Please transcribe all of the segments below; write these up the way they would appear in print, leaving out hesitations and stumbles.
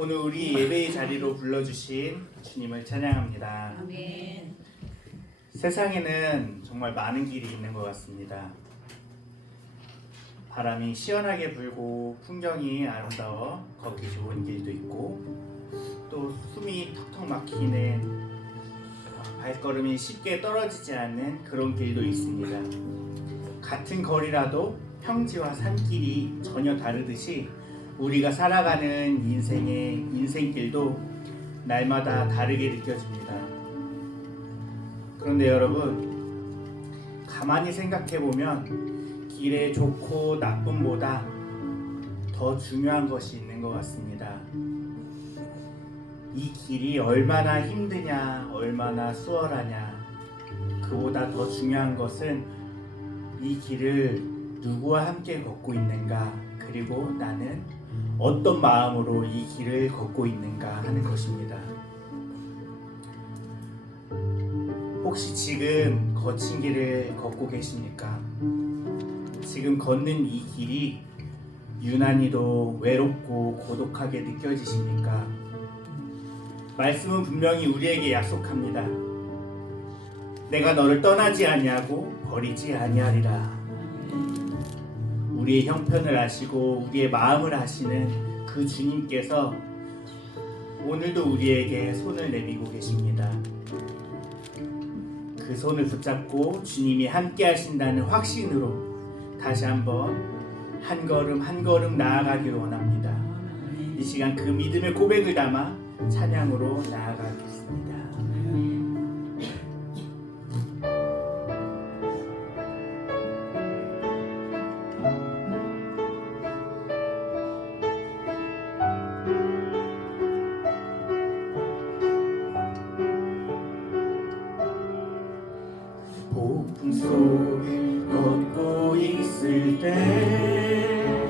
오늘 우리 예배의 자리로 불러주신 주님을 찬양합니다. 아멘. 세상에는 정말 많은 길이 있는 것 같습니다. 바람이 시원하게 불고 풍경이 아름다워 걷기 좋은 길도 있고, 또 숨이 턱턱 막히는 발걸음이 쉽게 떨어지지 않는 그런 길도 있습니다. 같은 거리라도 평지와 산길이 전혀 다르듯이 우리가 살아가는 인생길도 날마다 다르게 느껴집니다. 그런데 여러분, 가만히 생각해보면 길의 좋고 나쁨보다 더 중요한 것이 있는 것 같습니다. 이 길이 얼마나 힘드냐, 얼마나 수월하냐, 그보다 더 중요한 것은 이 길을 누구와 함께 걷고 있는가, 그리고 나는 어떤 마음으로 이 길을 걷고 있는가 하는 것입니다. 혹시 지금 거친 길을 걷고 계십니까? 지금 걷는 이 길이 유난히도 외롭고 고독하게 느껴지십니까? 말씀은 분명히 우리에게 약속합니다. 내가 너를 떠나지 아니하고 버리지 아니하리라. 우리의 형편을 아시고 우리의 마음을 아시는 그 주님께서 오늘도 우리에게 손을 내밀고 계십니다. 그 손을 붙잡고 주님이 함께 하신다는 확신으로 다시 한번 한 걸음 한 걸음 나아가기를 원합니다. 이 시간 그 믿음의 고백을 담아 찬양으로 나아가겠습니다. 폭풍 속에 걷고 있을 때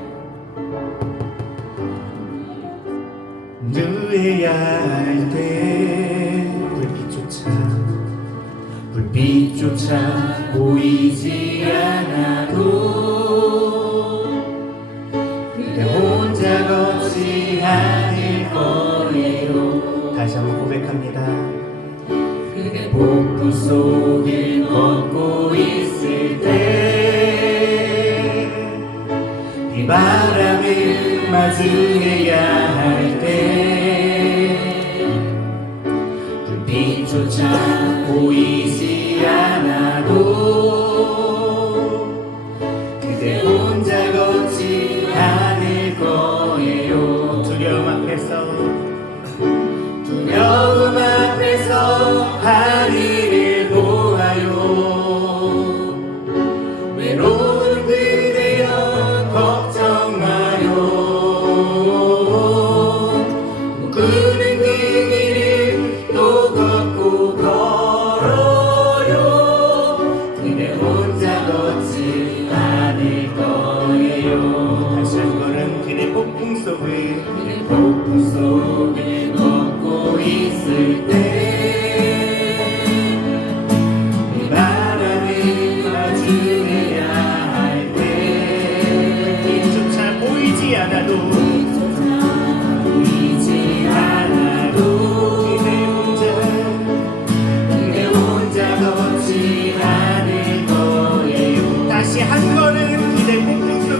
누해야 할 때 불빛조차 보이지 않아도 그대 혼자 걷지 않을 거예요. 다시 한번 고백합니다. 그대 폭풍 속에 걷고 있을 때 비바람을 마주해야 할 때 불빛조차 보이지 않아도 그대 혼자 걷지 않을 거예요. 두려움 앞에서 하늘을 보아요. 외로운 그대여 걱정 마요. 꿈꾸는 그 길을 또 걷고 걸어요. 그대 혼자 걷지 않을 거예요. 다시 한 걸음. 그대 폭풍 속을 걷고 있을 때 바람을 마주해야 할 때 빛조차 보이지 않아도 그대 혼자 걷지 않을 거예요. 다시 한 걸음. 그대 폭풍 속을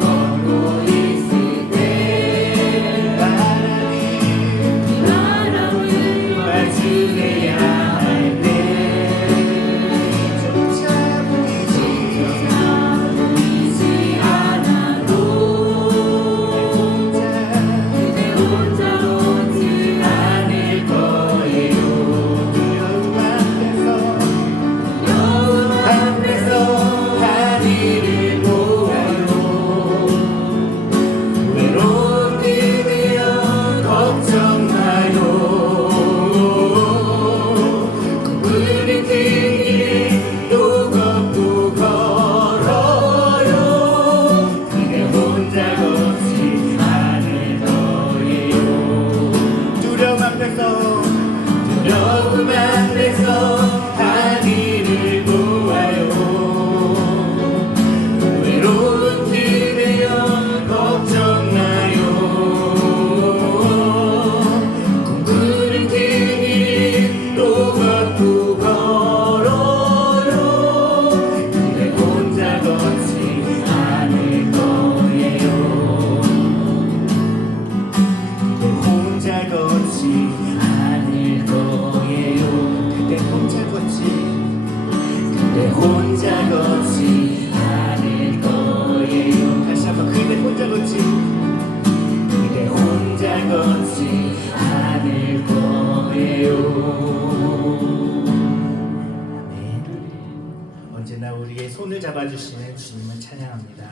걷고 있을 때 바람이 우리의 손을 잡아주시는 주님을 찬양합니다.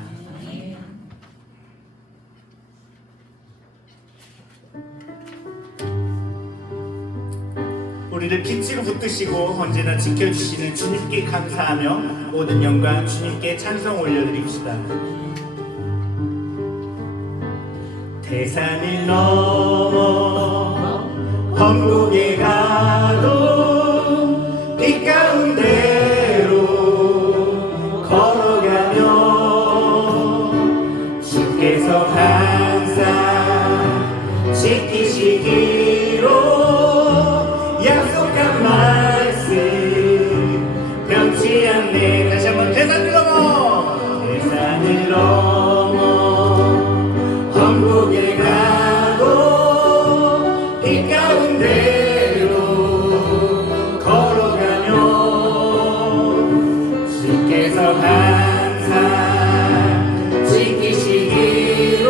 우리를 빛으로 붙드시고 언제나 지켜주시는 주님께 감사하며 모든 영광 주님께 찬송 올려드립시다. 대산을 넘어 번국에 가도 빛 가운데로 걸어가며 주께서 항상 지키시기로 약속한 말씀 변치 않네. 다시 한번 대산을 넘어 천국에 가도 이 가운데로 걸어가며 주께서 항상 지키시기로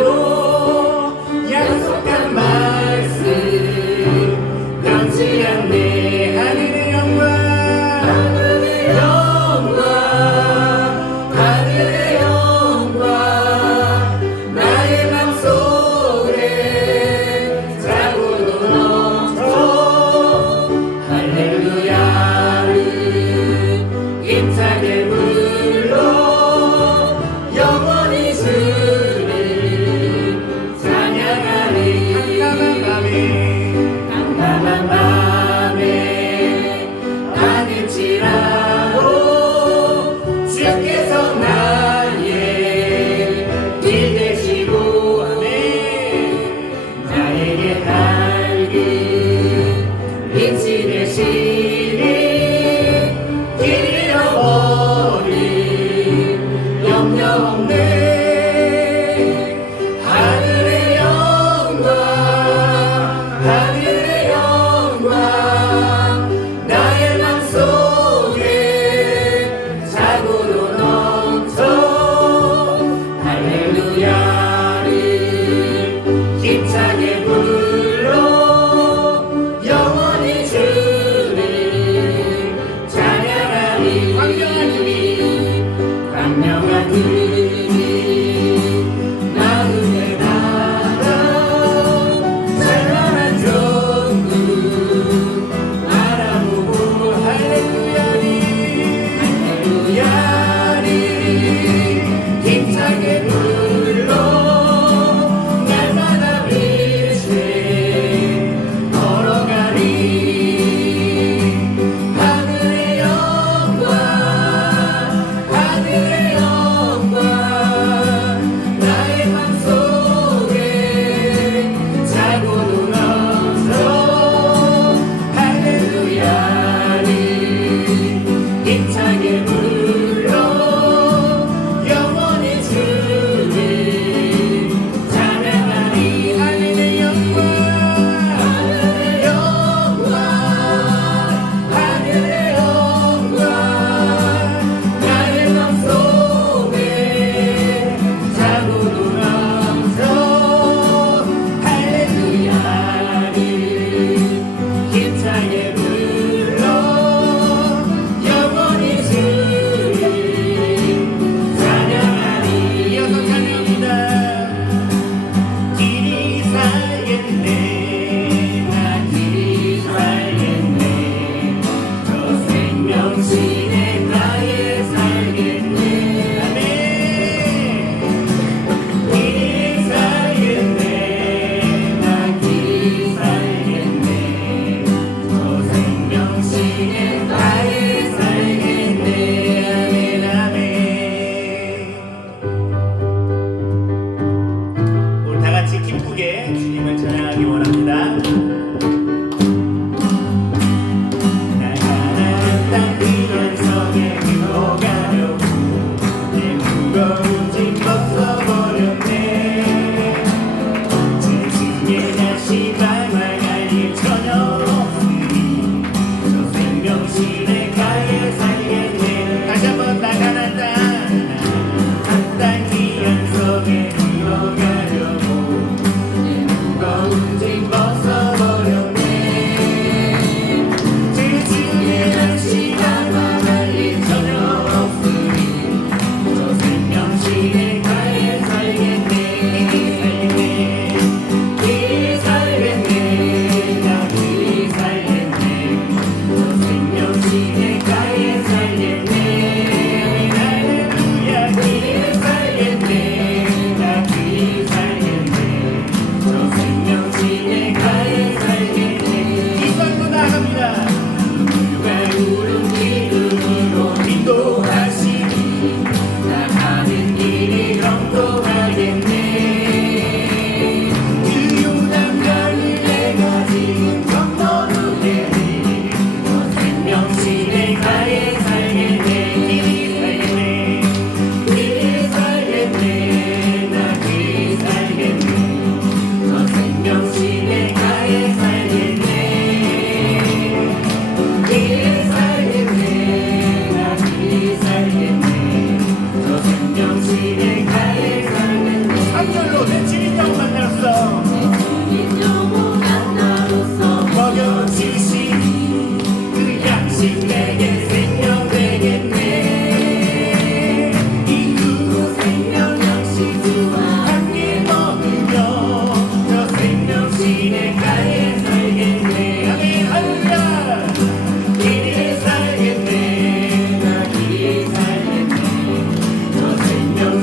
약속한 말씀 변치 않네. 하늘의 영광 하늘의 영광 하늘의 영광 나의 맘속에 자고도 넘쳐 할렐루야를 힘차게 불러 영원히 주를 찬양하리. 깜깜한 밤에 아닐지라도 주께서 나의 길 되시고 나에게 밝은 빛이 되시니 길 잃어버린 염려 없네. 하늘의 영광 하늘의 영광 나의 맘속에 자고로 넘쳐 할렐루야를 힘차게 불러 영원히 주를 찬양하리. 광명한 주님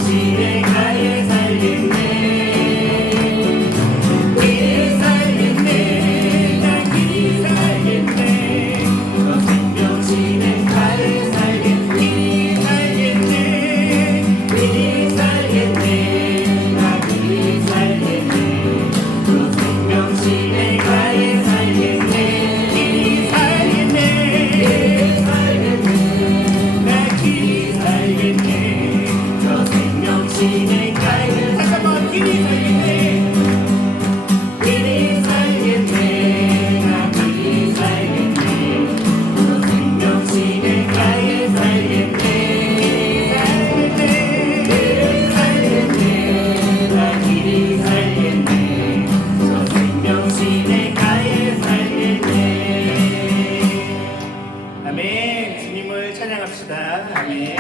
시내가에 살겠네. 길이 살겠네. 난 길이 살겠네. 저 생명 시내가에 살겠네. 길이 살겠네. 난 길이 살겠네. 저 생명 시내가에 살겠네. 길이 살겠네. 나 길이 살겠네. 저 생명 시내가에 다시 한번 길이 살겠네. 길이 살겠네. 나 길이 살겠네. 저 생명 시내가에 살겠네. 살겠네. 나 길이 살겠네. 저 생명 시내가에 살겠네. 아멘. 주님을 찬양합시다. 아멘.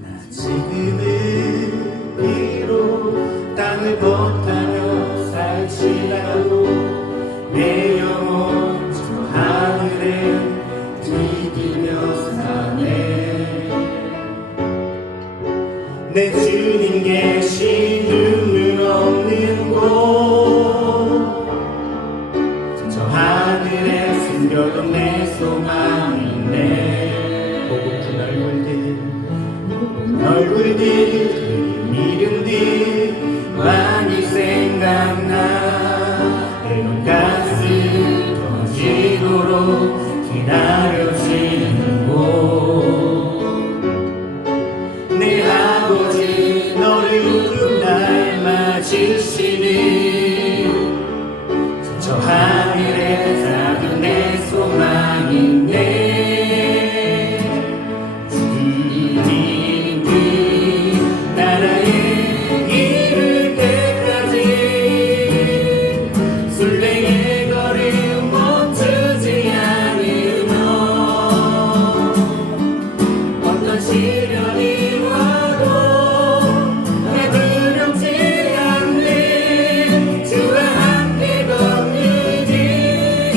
나 지금은 비록 땅을 벗하며 살지라도 내 영혼 저 하늘에 디디며 사네. 내 주님 계신 눈물 없는 곳, 저 하늘에 숨겨둔 내 소망이네. 보고픈 얼굴들 이름들 많이 생각나. 때론 가슴 터지도록 기다려지는 곳, 내 아버지 너를 웃음 날 맞으시는 저 하늘에 작은 내 소망인데. 주와 함께 걷는 길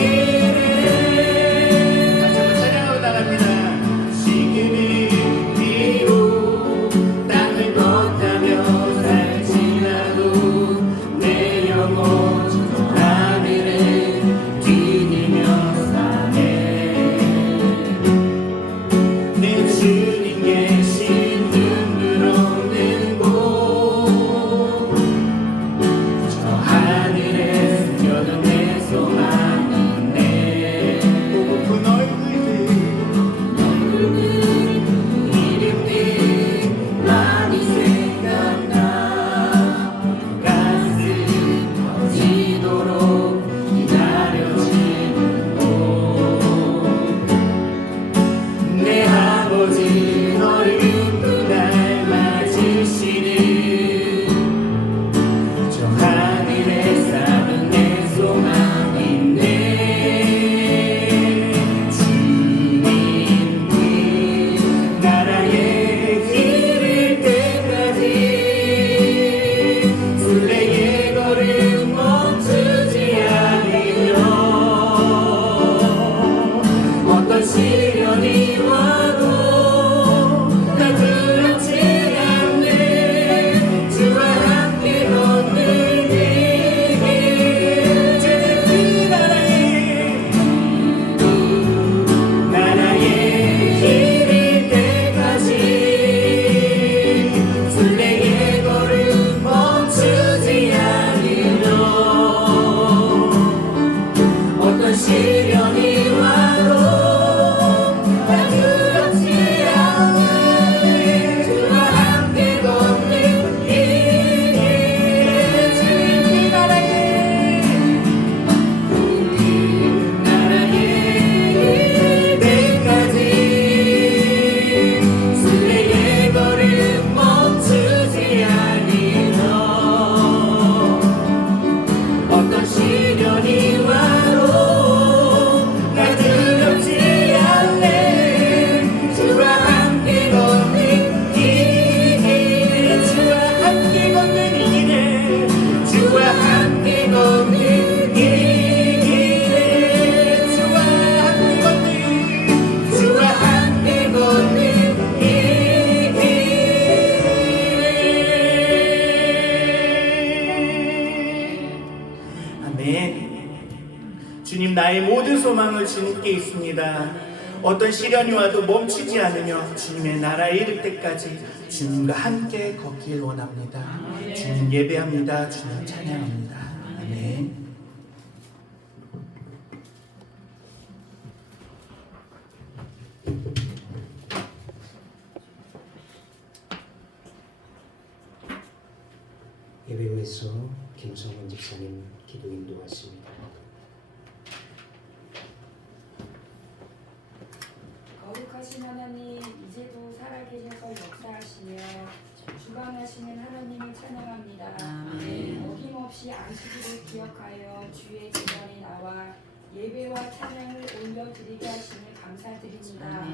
주님, 나의 모든 소망을 주님께 있습니다. 어떤 시련이 와도 멈추지 않으며 주님의 나라에 이를 때까지 주님과 함께 걷길 원합니다. 주님 예배합니다. 주님 찬양합니다. 아멘. 예배 후에서 김성원 집사님 기도 인도하십니다. 거룩하신 하나님, 이제도 살아계셔서 역사하시며 주관하시는 하나님을 찬양합니다. 어김없이 안식일을 기억하여 주의 제자리에 나와 예배와 찬양을 올려드리게 하시니 감사드립니다.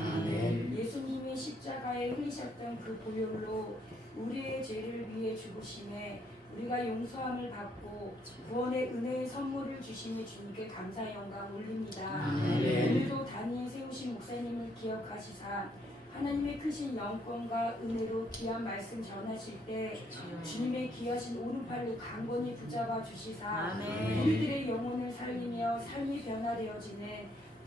예수님이 십자가에 흘리셨던 그 보혈로 우리의 죄를 위해 죽으심에 우리가 용서함을 받고 구원의 은혜의 선물을 주시니 주님께 감사 영광 올립니다. 오늘도 단위에 세우신 목사님을 기억하시사 하나님의 크신 영권과 은혜로 귀한 말씀 전하실 때 주님의 귀하신 오른팔로 강건히 붙잡아 주시사 우리들의 영혼을 살리며 삶이 변화되어지는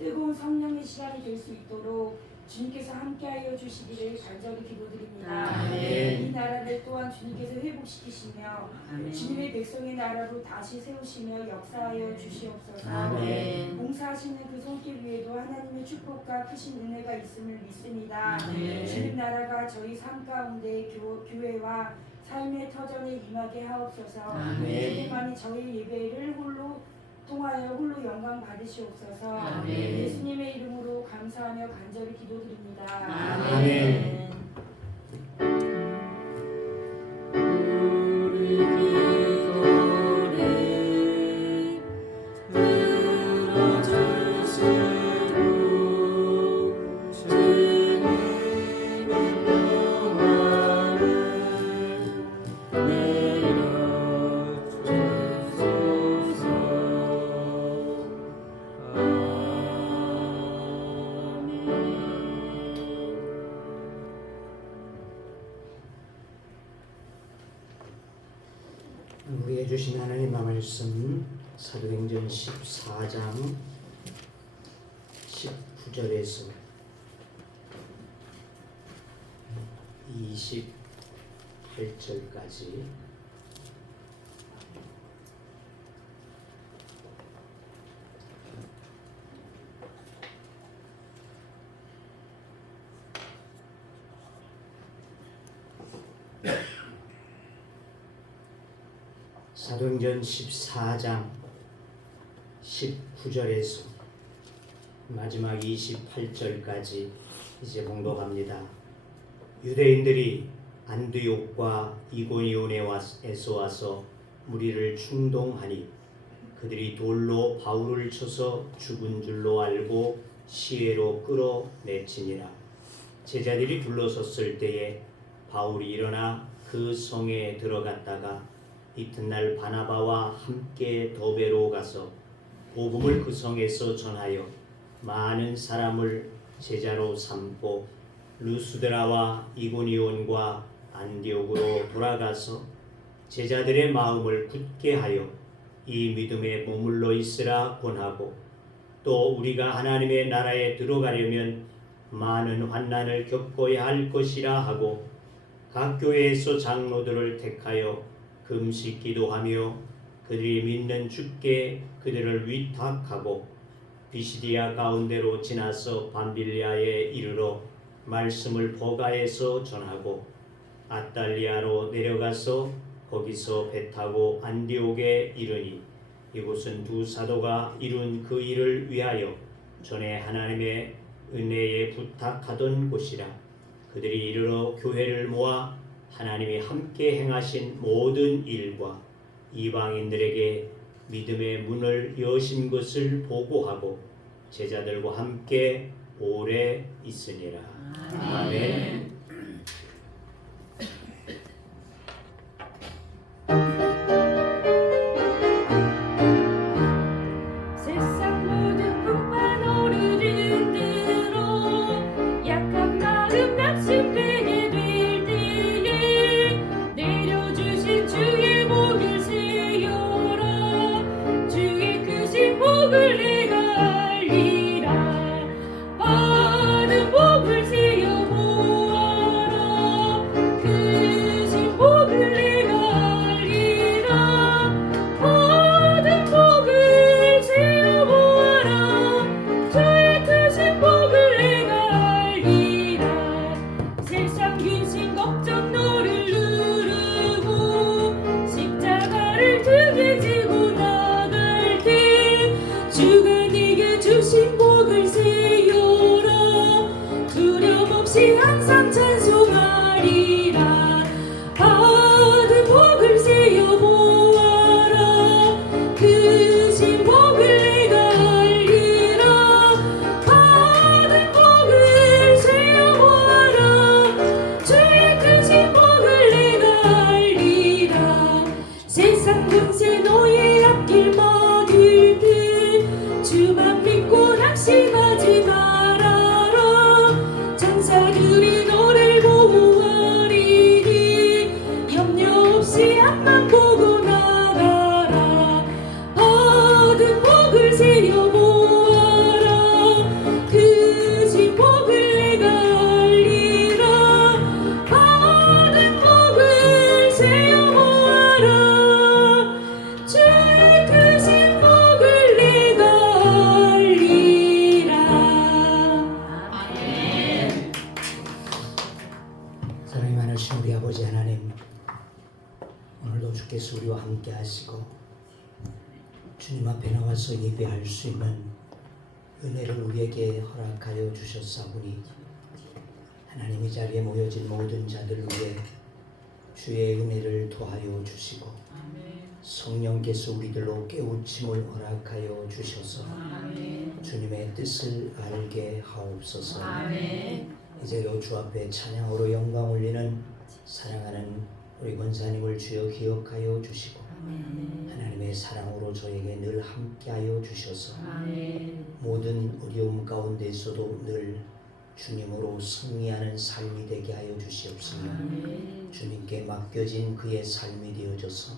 뜨거운 성령의 시간이 될 수 있도록 주님께서 함께하여 주시기를 간절히 기도드립니다. 이 나라를 또한 주님께서 회복시키시며 주님의 백성의 나라로 다시 세우시며 역사하여 주시옵소서. 봉사하시는 그 손길 위에도 하나님의 축복과 크신 은혜가 있음을 믿습니다. 주님 나라가 저희 삶 가운데 교회와 삶의 터전에 임하게 하옵소서. 주님만이 저희 예배를 통하여 홀로 영광 받으시옵소서. 예수님의 이름으로 감사하며 간절히 기도드립니다. 아멘. 우리 해주신 하나님 말씀 사도행전 14장 19절에서 28절까지 사도행전 14장 19절에서 마지막 28절까지 이제 봉독합니다. 유대인들이 안디옥과 이고니온에서 와서 무리를 충동하니 그들이 돌로 바울을 쳐서 죽은 줄로 알고 시외로 끌어내치니라. 제자들이 둘러섰을 때에 바울이 일어나 그 성에 들어갔다가 이튿날 바나바와 함께 더베로 가서 복음을 그 성에서 전하여 많은 사람을 제자로 삼고 루스드라와 이고니온과 안디옥으로 돌아가서 제자들의 마음을 굳게 하여 이 믿음에 머물러 있으라 권하고 또 우리가 하나님의 나라에 들어가려면 많은 환난을 겪어야 할 것이라 하고 각 교회에서 장로들을 택하여 금식 기도하며 그들이 믿는 주께 그들을 위탁하고 비시디아 가운데로 지나서 밤빌리아에 이르러 말씀을 버가에서 전하고 아달리아로 내려가서 거기서 배 타고 안디옥에 이르니 이곳은 두 사도가 이룬 그 일을 위하여 전에 하나님의 은혜에 부탁하던 곳이라. 그들이 이르러 교회를 모아 하나님이 함께 행하신 모든 일과 이방인들에게 믿음의 문을 여신 것을 보고하고 제자들과 함께 오래 있으니라. 아멘. 세상 모든 풍만 어르신들어 약한 마음 낙심되게 될 때에 내려주신 주의 복을 세어라. 주의 크신 복을 내가 주가 내게 주신 복을 세우라 두려움 없이 항상 찬송하리라 받은 복을 세어 보아라 크신 복을 내가 알리라 받은 복을 세어 보아라 주의 크신 복을 내가 알리라 세상 권세 너의 앞길 막을 때 주만 믿고 낙심하지 말아라 천사들이 너를 보호하리니 염려 없이 앞만 보고 나가라 받은 복을 세어 보아라 크신 복을 내가 알리라 받은 복을 세어 보아라 주의 크신 복을 내가 알리라. 아멘. 사랑이 많으신 우리 아버지 하나님, 오늘도 주께서 우리와 함께 하시고 주님 앞에 나와서 예배할 수 있는 은혜를 우리에게 허락하여 주셨사오니 하나님 이 자리에 모여진 모든 자들 위해 주의 은혜를 더하여 주시고 성령께서 우리들로 깨우침을 허락하여 주셔서 주님의 뜻을 알게 하옵소서. 이제도 주 앞에 찬양으로 영광 올리는 사랑하는 우리 권사님을 주여 기억하여 주시고 하나님의 사랑으로 저에게 늘 함께하여 주셔서 모든 어려움 가운데서도 늘 주님으로 승리하는 삶이 되게 하여 주시옵시며 주님께 맡겨진 그의 삶이 되어져서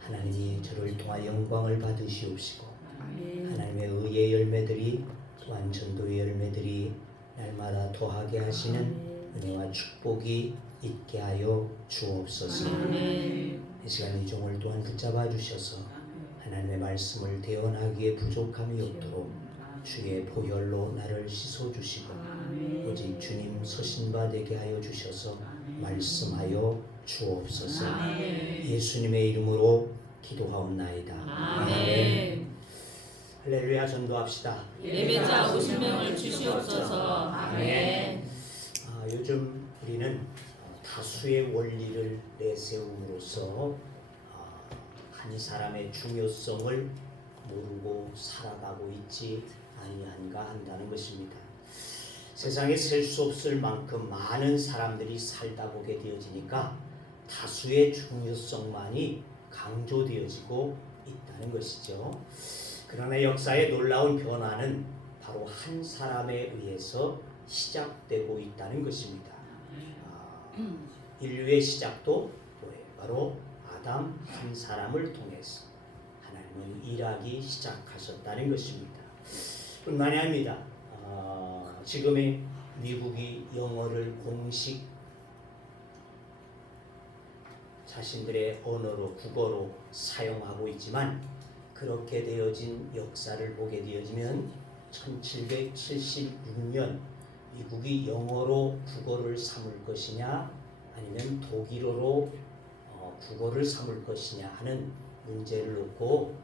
하나님이 저를 통하 영광을 받으시옵시고 하나님의 의의 열매들이 또한 전도의 열매들이 날마다 더하게 하시는 은혜와 축복이 있게 하여 주옵소서. 이 시간 이 종을 또한 붙잡아 주셔서 하나님의 말씀을 대언하기에 부족함이 없도록 주의 보혈로 나를 씻어 주시고 오직 주님 서신바 되게 하여 주셔서 말씀하여 주옵소서. 예수님의 이름으로 기도하옵나이다. 아멘. 할렐루야. 전도합시다. 예배자 50명을 주시옵소서. 아멘. 요즘 우리는 다수의 원리를 내세움으로써 한 사람의 중요성을 모르고 살아가고 있지 아니한가 한다는 것입니다. 세상에 셀 수 없을 만큼 많은 사람들이 살다 보게 되어지니까 다수의 중요성만이 강조되어지고 있다는 것이죠. 그러나 역사의 놀라운 변화는 바로 한 사람에 의해서 시작되고 있다는 것입니다. 인류의 시작도 뭐예요? 바로 아담 한 사람을 통해서 하나님은 일하기 시작하셨다는 것입니다. 뿐만이 아닙니다. 지금의 미국이 영어를 공식 자신들의 언어로 국어로 사용하고 있지만 그렇게 되어진 역사를 보게 되어지면 1776년 미국이 영어로 국어를 삼을 것이냐 아니면 독일어로 국어를 삼을 것이냐 하는 문제를 놓고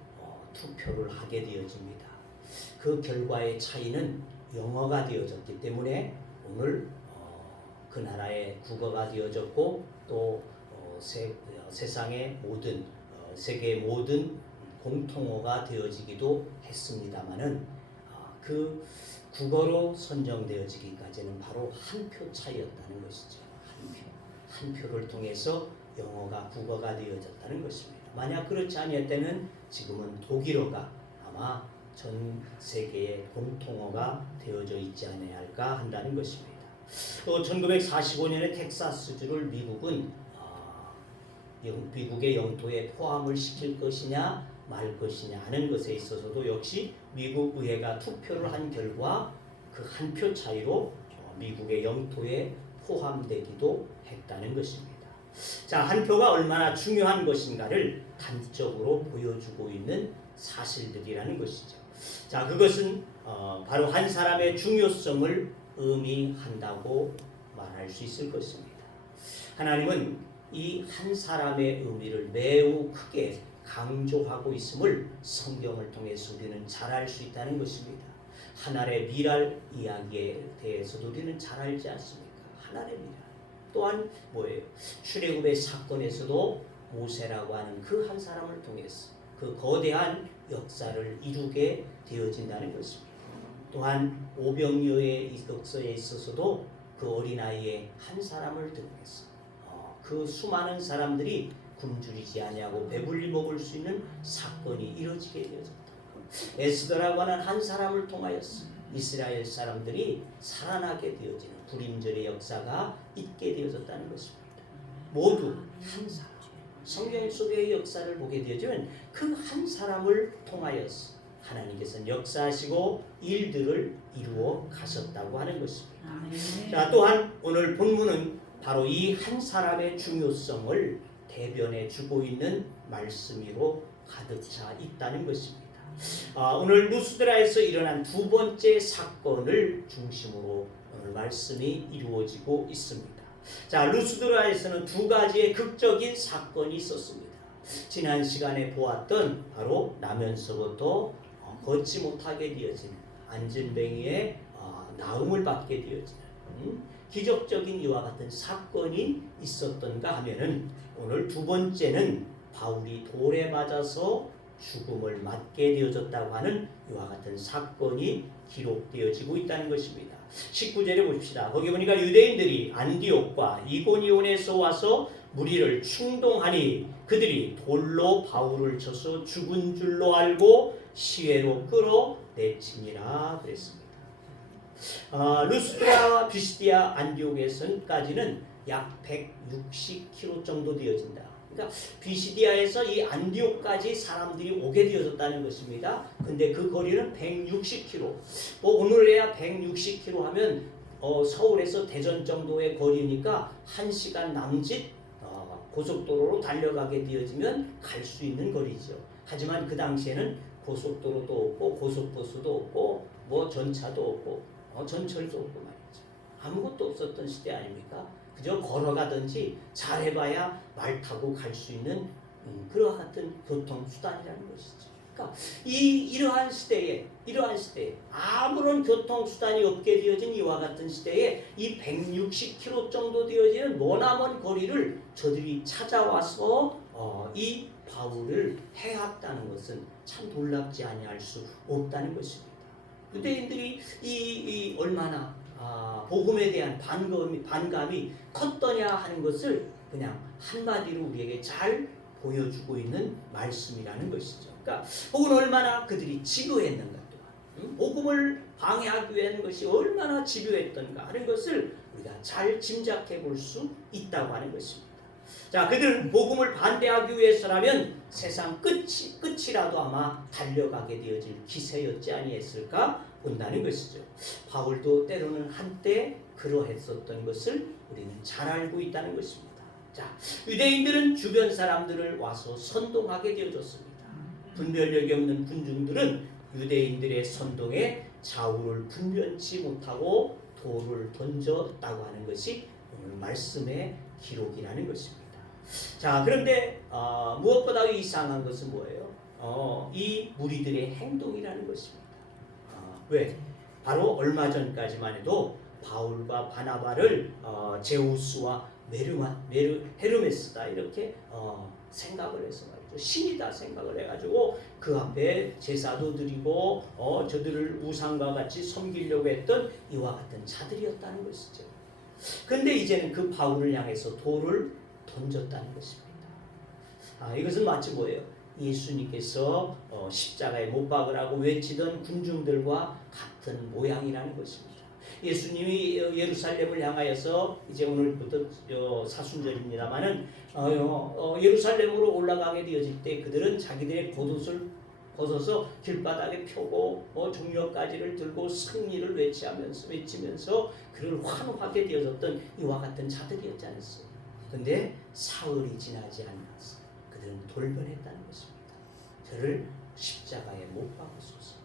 투표를 하게 되어집니다. 그 결과의 차이는 영어가 되어졌기 때문에 오늘 그 나라의 국어가 되어졌고 또 세상의 모든 세계의 모든 공통어가 되어지기도 했습니다마는 그 국어로 선정되어지기까지는 바로 한 표 차이였다는 것이죠. 한 표를 통해서 영어가 국어가 되어졌다는 것입니다. 만약 그렇지 아니었다면 지금은 독일어가 아마 전 세계의 공통어가 되어져 있지 않을까 한다는 것입니다. 또 1945년에 텍사스주를 미국은 미국의 영토에 포함을 시킬 것이냐 말 것이냐 하는 것에 있어서도 역시 미국 의회가 투표를 한 결과 그 한 표 차이로 미국의 영토에 포함되기도 했다는 것입니다. 자, 한 표가 얼마나 중요한 것인가를 단적으로 보여주고 있는 사실들이라는 것이죠. 자, 그것은 바로 한 사람의 중요성을 의미한다고 말할 수 있을 것입니다. 하나님은 이 한 사람의 의미를 매우 크게 강조하고 있음을 성경을 통해서 우리는 잘 알 수 있다는 것입니다. 하나님의 미랄 이야기에 대해서도 우리는 잘 알지 않습니까? 하나님의 미랄. 또한 뭐예요? 출애굽의 사건에서도 모세라고 하는 그 한 사람을 통해서 그 거대한 역사를 이루게 되어진다는 것입니다. 또한 오병이어의 역사에 있어서도 그 어린아이의 한 사람을 통해서 그 수많은 사람들이 굶주리지 아니하고 배불리 먹을 수 있는 사건이 이루어지게 되어졌다. 에스더라고 하는 한 사람을 통하여서 이스라엘 사람들이 살아나게 되어지는 불임절의 역사가 있게 되어졌다는 것입니다. 모두 한 사람. 성경 속의 역사를 보게 되어지면 그 한 사람을 통하여서 하나님께서는 역사하시고 일들을 이루어 가셨다고 하는 것입니다. 자, 또한 오늘 본문은 바로 이 한 사람의 중요성을 대변해 주고 있는 말씀으로 가득 차 있다는 것입니다. 오늘 루스드라에서 일어난 두 번째 사건을 중심으로 오늘 말씀이 이루어지고 있습니다. 자, 루스드라에서는 두 가지의 극적인 사건이 있었습니다. 지난 시간에 보았던 바로 나면서부터 걷지 못하게 되어진 안진뱅이의 나음을 받게 되어지는 기적적인 이와 같은 사건이 있었던가 하면은 오늘 두 번째는 바울이 돌에 맞아서 죽음을 맞게 되어졌다고 하는 이와 같은 사건이 기록되어지고 있다는 것입니다. 19절에 봅시다. 거기 보니까 유대인들이 안디옥과 이고니온에서 와서 무리를 충동하니 그들이 돌로 바울을 쳐서 죽은 줄로 알고 시외로 끌어내치니라 그랬습니다. 루스드라, 비시디아, 안디옥에서까지는 약 160km 정도 되어진다. 그러니까 비시디아에서 이 안디옥까지 사람들이 오게 되어졌다는 것입니다. 근데 그 거리는 160km. 오늘에야 160km 하면 서울에서 대전 정도의 거리니까 1시간 남짓 고속도로로 달려가게 되어지면 갈 수 있는 거리죠. 하지만 그 당시에는 고속도로도 없고 고속버스도 없고 뭐 전차도 없고 전철도 없고 말이죠. 아무것도 없었던 시대 아닙니까? 그저 걸어가든지 잘해봐야 말 타고 갈 수 있는 그와 같은 교통수단이라는 것이죠. 그러니까 이러한 시대에 아무런 교통수단이 없게 되어진 이와 같은 시대에 이 160km 정도 되어지는 머나먼 거리를 저들이 찾아와서 이 바울을 해왔다는 것은 참 놀랍지 아니할 수 없다는 것입니다. 유대인들이 이 얼마나 복음에 대한 반감이 컸더냐 하는 것을 그냥 한마디로 우리에게 잘 보여주고 있는 말씀이라는 것이죠. 그러니까 복음은 얼마나 그들이 집요했는가 또한 복음을 방해하기 위한 것이 얼마나 집요했던가 하는 것을 우리가 잘 짐작해 볼 수 있다고 하는 것입니다. 자, 그들은 복음을 반대하기 위해서라면 세상 끝이라도 아마 달려가게 되어질 기세였지 아니했을까 본다는 것이죠. 바울도 때로는 한때 그러했었던 것을 우리는 잘 알고 있다는 것입니다. 자, 유대인들은 주변 사람들을 와서 선동하게 되어졌습니다. 분별력이 없는 군중들은 유대인들의 선동에 좌우를 분변치 못하고 돌을 던졌다고 하는 것이 오늘 말씀의 기록이라는 것입니다. 자, 그런데 무엇보다 이상한 것은 뭐예요? 이 무리들의 행동이라는 것입니다. 왜? 바로 얼마 전까지만 해도 바울과 바나바를 제우스와 헤르메스다 이렇게 생각을 해서 말이죠. 신이다 생각을 해가지고 그 앞에 제사도 드리고 저들을 우상과 같이 섬기려고 했던 이와 같은 자들이었다는 것이죠. 근데 이제는 그 바울을 향해서 돌을 던졌다는 것입니다. 이것은 마치 뭐예요? 예수님께서 십자가에 못 박으라고 외치던 군중들과 같은 모양이라는 것입니다. 예수님이 예루살렘을 향하여서 이제 오늘부터 사순절입니다마는 예루살렘으로 올라가게 되어질 때 그들은 자기들의 겉옷을 벗어서 길바닥에 펴고 종려가지를 들고 승리를 외치면서 그를 환호하게 되어졌던 이와 같은 자들이었지 않았어요. 근데 사흘이 지나지 않았어. 그들은 돌변했다는 것입니다. 저를 십자가에 못 박으소서.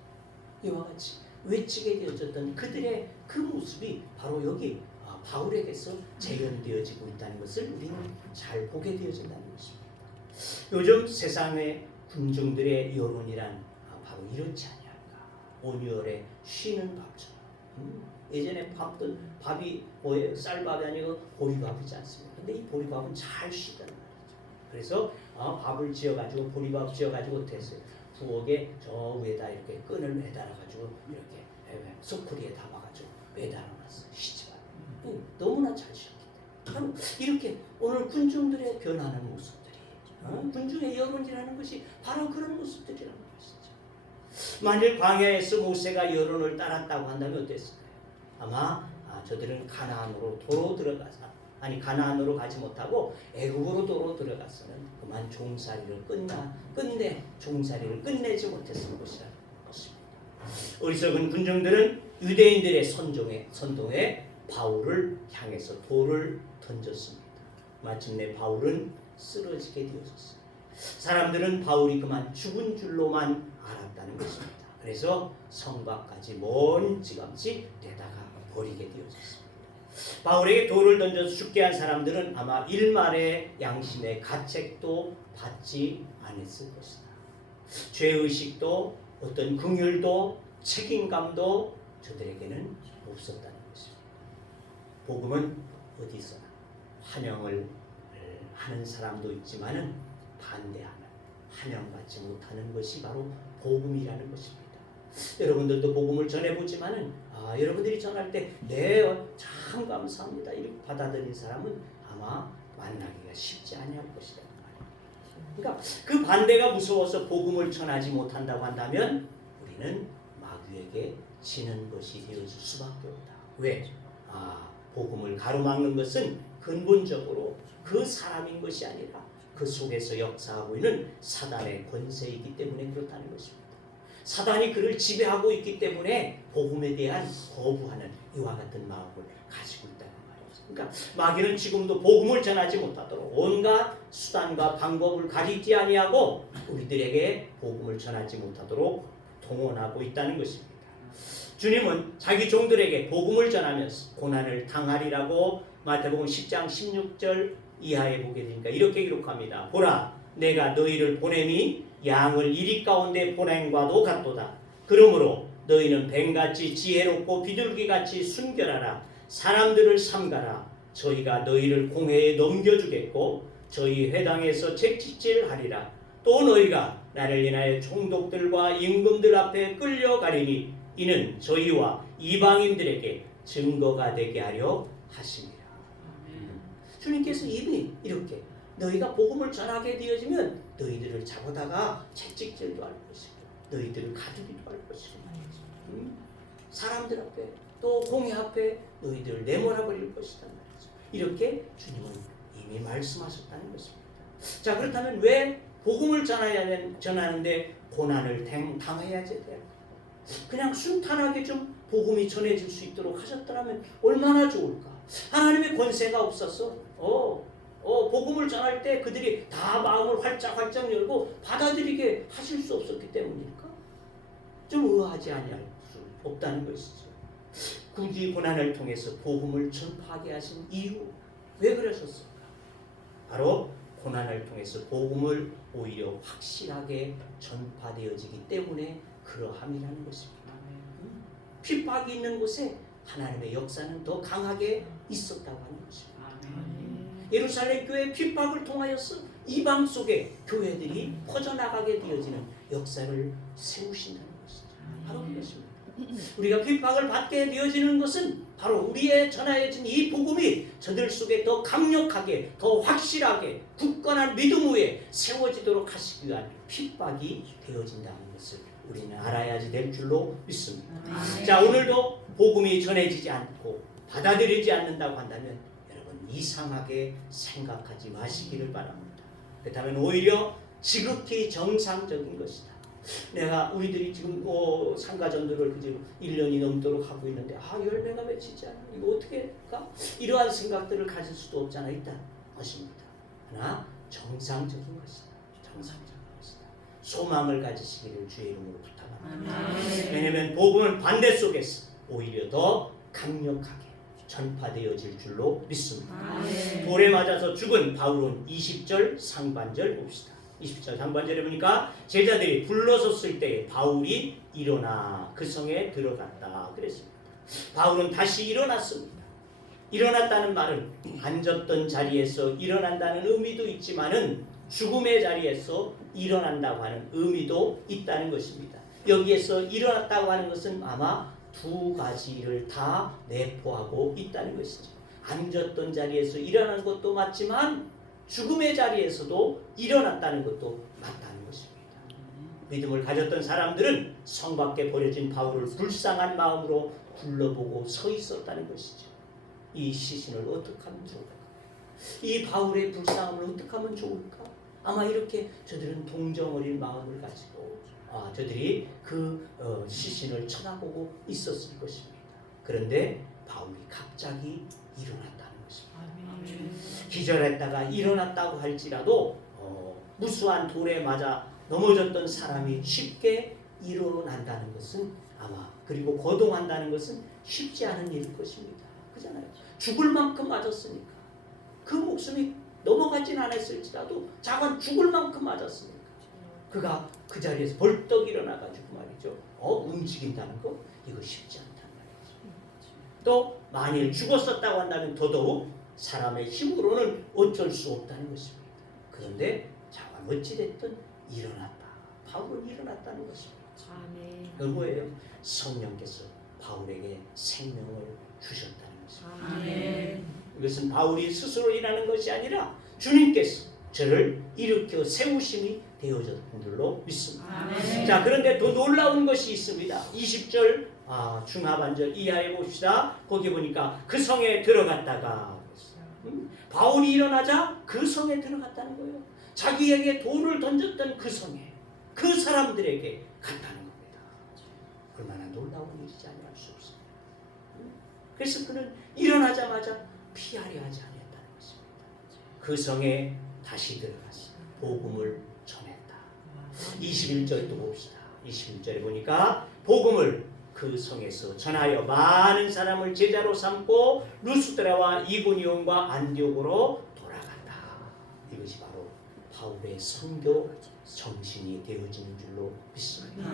이와 같이 외치게 되어졌던 그들의 그 모습이 바로 여기 바울에게서 재현되어지고 있다는 것을 우리는 잘 보게 되어진다는 것입니다. 요즘 세상에 군중들의 여론이란 바로 이렇지 아니할까. 온유월에 쉬는 밥처럼. 예전에 밥이 뭐예요? 쌀밥이 아니고 보리밥이지 않습니까? 근데 이 보리밥은 잘 쉬단 말이죠. 그래서 밥을 지어가지고 보리밥 지어가지고 됐어요. 부엌에 저 위에다 이렇게 끈을 매달아가지고 이렇게 소쿠리에 담아가지고 매달아놨어요. 쉬지 말고. 너무나 잘 쉬었기 때문에. 이렇게 오늘 군중들의 변하는 모습들이 군중의 여론이라는 것이 바로 그런 모습들이라는 것이죠. 만일 광야에서 모세가 여론을 따랐다고 한다면 어땠을까요? 아마 저들은 가나안으로 도로 들어가서 가나안으로 가지 못하고 애굽으로 도로 들어가서는 그만 종살이를 끝내 종살이를 끝내지 못했을 것이라는 것입니다. 어리석은 군중들은 유대인들의 선동에 바울을 향해서 돌을 던졌습니다. 마침내 바울은 쓰러지게 되었습니다. 사람들은 바울이 그만 죽은 줄로만 알았다는 것입니다. 그래서 성 밖까지 먼지감치 내다가 버리게 되었습니다. 바울에게 돌을 던져서 죽게 한 사람들은 아마 일말의 양심의 가책도 받지 않았을 것이다. 죄의식도 어떤 긍휼도 책임감도 저들에게는 없었다는 것입니다. 복음은 어디서나 환영을 하는 사람도 있지만은 반대하는, 환영받지 못하는 것이 바로 복음이라는 것입니다. 여러분들도 복음을 전해보지만은 여러분들이 전할 때 네, 참 감사합니다 이렇게 받아들인 사람은 아마 만나기가 쉽지 아니할 것이라는 말이에요. 그러니까 그 반대가 무서워서 복음을 전하지 못한다고 한다면 우리는 마귀에게 지는 것이 되어질 수밖에 없다. 왜? 복음을 가로막는 것은 근본적으로 그 사람인 것이 아니라 그 속에서 역사하고 있는 사단의 권세이기 때문에 그렇다는 것입니다. 사단이 그를 지배하고 있기 때문에 복음에 대한 거부하는 이와 같은 마음을 가지고 있다는 말이죠. 그러니까 마귀는 지금도 복음을 전하지 못하도록 온갖 수단과 방법을 가리지 아니하고 우리들에게 복음을 전하지 못하도록 동원하고 있다는 것입니다. 주님은 자기 종들에게 복음을 전하면서 고난을 당하리라고 마태복음 10장 16절 이하에 보게 되니까 이렇게 기록합니다. 보라, 내가 너희를 보냄이 양을 이리 가운데 보냄과도 같도다. 그러므로 너희는 뱀같이 지혜롭고 비둘기같이 순결하라. 사람들을 삼가라. 저희가 너희를 공회에 넘겨주겠고 저희 회당에서 채찍질하리라. 또 너희가 나를 인하여 총독들과 임금들 앞에 끌려가리니 이는 저희와 이방인들에게 증거가 되게 하려 하심이라. 주님께서 이미 이렇게 너희가 복음을 전하게 되어지면 너희들을 잡아다가 채찍질도 할 것이고 너희들을 가두기도 할 것이고 말이죠. 사람들 앞에 또 공회 앞에 너희들을 내몰아 버릴 것이다 말이죠. 이렇게 주님은 이미 말씀하셨다는 것입니다. 자, 그렇다면 왜 복음을 전하는데 고난을 당해야지 돼요? 그냥 순탄하게 좀 복음이 전해질 수 있도록 하셨더라면 얼마나 좋을까? 하나님의 권세가 없어서 복음을 전할 때 그들이 다 마음을 활짝 열고 받아들이게 하실 수 없었기 때문일까? 좀 의아하지 아니할 수 없다는 것이죠. 굳이 고난을 통해서 복음을 전파하게 하신 이유, 왜 그러셨을까? 바로 고난을 통해서 복음을 오히려 확실하게 전파되어지기 때문에 그러함이라는 것입니다. 핍박이 있는 곳에 하나님의 역사는 더 강하게 있었다고 하는 것입니다. 예루살렘 교회 핍박을 통하여서 이방 속에 교회들이 퍼져나가게 되어지는 역사를 세우신다는 것이죠. 바로 그것입니다. 우리가 핍박을 받게 되어지는 것은 바로 우리의 전하여진 이 복음이 저들 속에 더 강력하게, 더 확실하게, 굳건한 믿음 위에 세워지도록 하시기 위한 핍박이 되어진다는 것을 우리는 알아야지 될 줄로 믿습니다. 자, 오늘도 복음이 전해지지 않고 받아들이지 않는다고 한다면 여러분 이상하게 생각하지 마시기를 바랍니다. 그렇다면 오히려 지극히 정상적인 것이다. 내가 우리들이 지금 상가전도를 그저 1년이 넘도록 하고 있는데 열매가 맺히지 않아. 이거 어떻게 할까? 이러한 생각들을 가질 수도 없잖아. 있다는 것입니다. 그러나 정상적인 것이다. 정상적인 것이다. 소망을 가지시기를 주의 이름으로 부탁합니다. 왜냐하면 복음은 반대 속에서 오히려 더 강력하게 전파되어질 줄로 믿습니다. 돌에 맞아서 죽은 바울은 20절 상반절 봅시다. 20절 상반절에 보니까 제자들이 불러섰을 때 바울이 일어나 그 성에 들어갔다 그랬습니다. 바울은 다시 일어났습니다. 일어났다는 말은 앉았던 자리에서 일어난다는 의미도 있지만은 죽음의 자리에서 일어난다고 하는 의미도 있다는 것입니다. 여기에서 일어났다고 하는 것은 아마 두 가지를 다 내포하고 있다는 것이죠. 앉았던 자리에서 일어난 것도 맞지만 죽음의 자리에서도 일어났다는 것도 맞다는 것입니다. 믿음을 가졌던 사람들은 성 밖에 버려진 바울을 불쌍한 마음으로 둘러보고 서 있었다는 것이죠. 이 시신을 어떻게 하면 좋을까? 이 바울의 불쌍함을 어떻게 하면 좋을까? 아마 이렇게 저들은 동정 어린 마음을 가지고 저들이 그 시신을 쳐다보고 있었을 것입니다. 그런데 바울이 갑자기 일어났다는 것입니다. 기절했다가 일어났다고 할지라도 무수한 돌에 맞아 넘어졌던 사람이 쉽게 일어난다는 것은 아마 그리고 거동한다는 것은 쉽지 않은 일일 것입니다. 그잖아요. 죽을 만큼 맞았으니까 그 목숨이 넘어가진 않았을지라도 자관 죽을 만큼 맞았으니까 그가 그 자리에서 벌떡 일어나가지고 말이죠. 움직인다는 거 이거 쉽지 않단 말이죠. 또 만일 죽었었다고 한다면 더더욱 사람의 힘으로는 어쩔 수 없다는 것입니다. 그런데 자관 어찌됐든 일어났다. 바울은 일어났다는 것입니다. 그건 뭐예요? 성령께서 바울에게 생명을 주셨다는 것입니다. 이것은 바울이 스스로 일하는 것이 아니라 주님께서 저를 일으켜 세우심이 되어졌던 줄로 믿습니다. 자, 그런데 더 놀라운 것이 있습니다. 20절 중하반절 이하에 봅시다. 거기 보니까 그 성에 들어갔다가 바울이 일어나자 그 성에 들어갔다는 거예요. 자기에게 돌을 던졌던 그 성에 그 사람들에게 갔다는 겁니다. 얼마나 놀라운 일이지 아니할 수 없습니다. 그래서 그는 일어나자마자 피하려 하지 않았다는 것입니다. 그 성에 다시 들어가서 복음을 전했다. 21절도 봅시다. 21절에 보니까 복음을 그 성에서 전하여 많은 사람을 제자로 삼고 루스드라와 이고니온과 안디옥으로 돌아간다. 이것이 바로 바울의 선교 정신이 되어지는 줄로 믿습니다.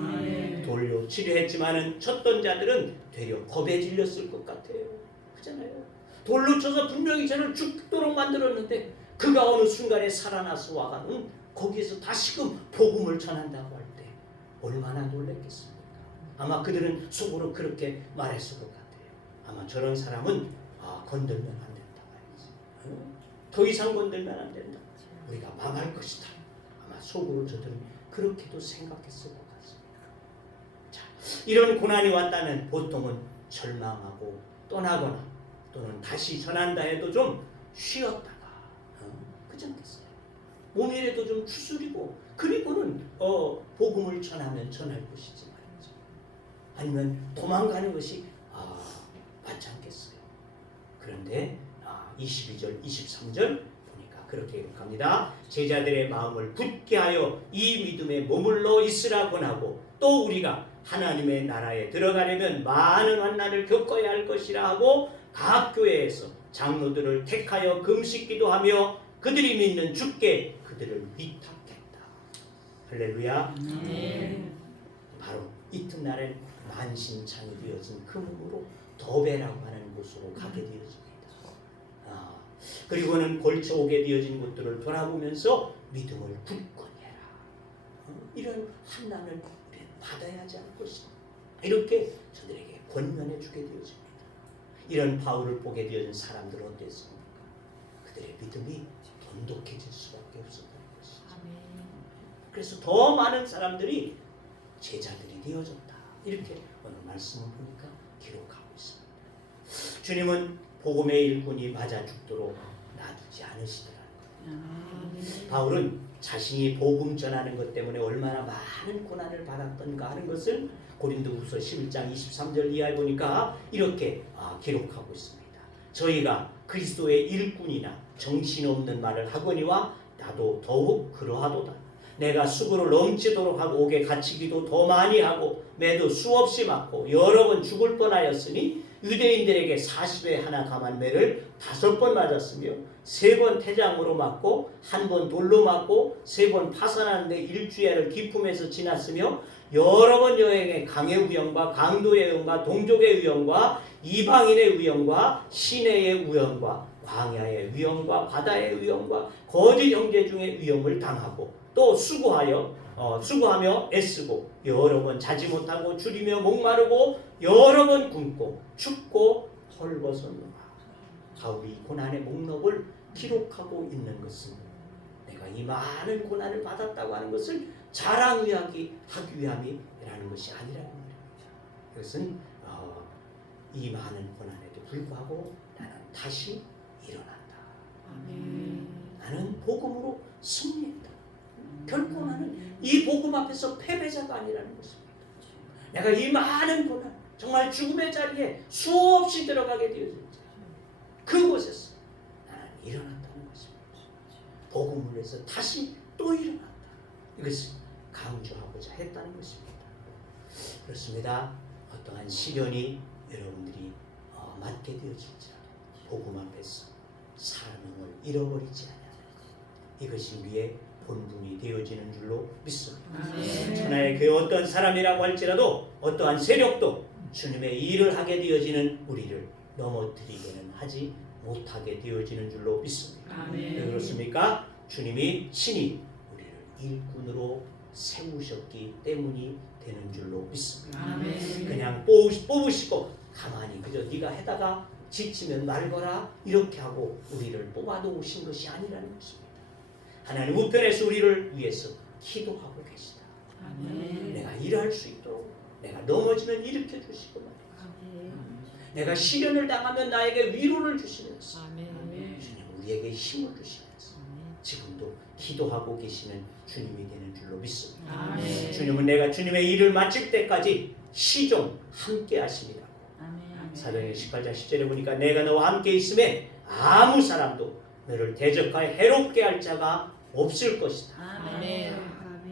돌로 치료했지만은 쳤던 자들은 되려 겁에 질렸을 것 같아요. 그렇잖아요. 돌로 쳐서 분명히 저를 죽도록 만들었는데 그가 어느 순간에 살아나서 와가는 거기에서 다시금 복음을 전한다고 할 때 얼마나 놀랐겠습니까? 아마 그들은 속으로 그렇게 말했을 것 같아요. 아마 저런 사람은 건들면 안 된다 말이지. 더 이상 건들면 안 된다. 우리가 망할 것이다. 아마 속으로 저들은 그렇게도 생각했을 것 같습니다. 자, 이런 고난이 왔다면 보통은 절망하고 떠나거나 또는 다시 전한다 해도 좀 쉬었다가 그렇지 않겠어요? 몸이라도 좀 추스리고 그리고는 복음을 전하면 전할 것이지 말이죠. 아니면 도망가는 것이 맞지 않겠어요? 그런데 22절 23절 보니까 그렇게 기록합니다. 제자들의 마음을 굳게 하여 이 믿음에 머물러 있으라 권하고 또 우리가 하나님의 나라에 들어가려면 많은 환난을 겪어야 할 것이라 하고 각 교회에서 장로들을 택하여 금식기도 하며 그들이 믿는 주께 그들을 위탁했다. 할렐루야. 바로 이튿날엔 만신창이 되어진 그 몸으로 더베라고 하는 곳으로 가게 되어집니다. 그리고는 걸쳐 오게 되어진 곳들을 돌아보면서 믿음을 굳건히 해라. 이런 환난을 받아야 하지 않을 것이다. 이렇게 저들에게 권면해 주게 되어집니다. 이런 바울을 보게 되어진 사람들은 어땠습니까? 그들의 믿음이 돈독해질 수밖에 없었다는 것이죠. 그래서 더 많은 사람들이 제자들이 되어졌다. 이렇게 오늘 말씀을 보니까 기록하고 있습니다. 주님은 복음의 일꾼이 맞아 죽도록 놔두지 않으시더라는 거예요. 바울은 자신이 복음 전하는 것 때문에 얼마나 많은 고난을 받았던가 하는 것을 고린도후서 11장 23절 이하에 보니까 이렇게 기록하고 있습니다. 저희가 그리스도의 일꾼이나 정신없는 말을 하거니와 나도 더욱 그러하도다. 내가 수고를 넘치도록 하고 옥에 갇히기도 더 많이 하고 매도 수없이 맞고 여러 번 죽을 뻔하였으니 유대인들에게 40에 하나 감한 매를 5번 맞았으며 3번 태장으로 맞고 1번 돌로 맞고 3번 파산하는데 일주일을 기품에서 지났으며 여러 번 여행에 강의 위험과 강도의 위험과 동족의 위험과 이방인의 위험과 시내의 위험과 광야의 위험과 바다의 위험과 거짓 형제 중의 위험을 당하고 또 수고하며 애쓰고 여러 번 자지 못하고 줄이며 목마르고 여러 번 굶고 춥고 헐벗었노라. 바울이 이 고난의 목록을 기록하고 있는 것은 내가 이 많은 고난을 받았다고 하는 것을 자랑하기 위함이라는 것이 아니라는 말입니다. 그것은 이 많은 고난에도 불구하고 나는 다시 일어난다. 나는 복음으로 승리했다. 결코 나는 이 복음 앞에서 패배자가 아니라는 것입니다. 내가 이 많은 고난, 정말 죽음의 자리에 수없이 들어가게 되어질 때 그곳에서 나는 일어났다는 것입니다. 복음을 위해서 다시 또 일어났다. 이것을 강조하고자 했다는 것입니다. 그렇습니다. 어떠한 시련이 여러분들이 맞게 되어질지라도 복음 앞에서 사명을 잃어버리지 않아. 이것이 우리의 본분이 되어지는 줄로 믿습니다. 천하의 그 어떤 사람이라고 할지라도 어떠한 세력도 주님의 일을 하게 되어지는 우리를 넘어뜨리게는 하지 못하게 되어지는 줄로 믿습니다. 왜 그렇습니까? 주님이 친히 우리를 일꾼으로 세우셨기 때문이 되는 줄로 믿습니다. 그냥 뽑으시고 가만히 그저 네가 해다가 지치면 말거라 이렇게 하고 우리를 뽑아놓으신 것이 아니라는 것입니다. 하나님 우편에서 우리를 위해서 기도하고 계시다. 내가 일할 수 있도록 내가 넘어지면 일으켜 주시고 말이야. 내가 시련을 당하면 나에게 위로를 주시면서 주님 우리에게 힘을 주시면서 지금도 기도하고 계시는 주님이 되는 줄로 믿습니다. 주님은 내가 주님의 일을 마칠 때까지 시종 함께 하심이라고. 사도행전 18장 10절에 보니까 내가 너와 함께 있음에 아무 사람도 너를 대적하여 해롭게 할 자가 없을 것이다.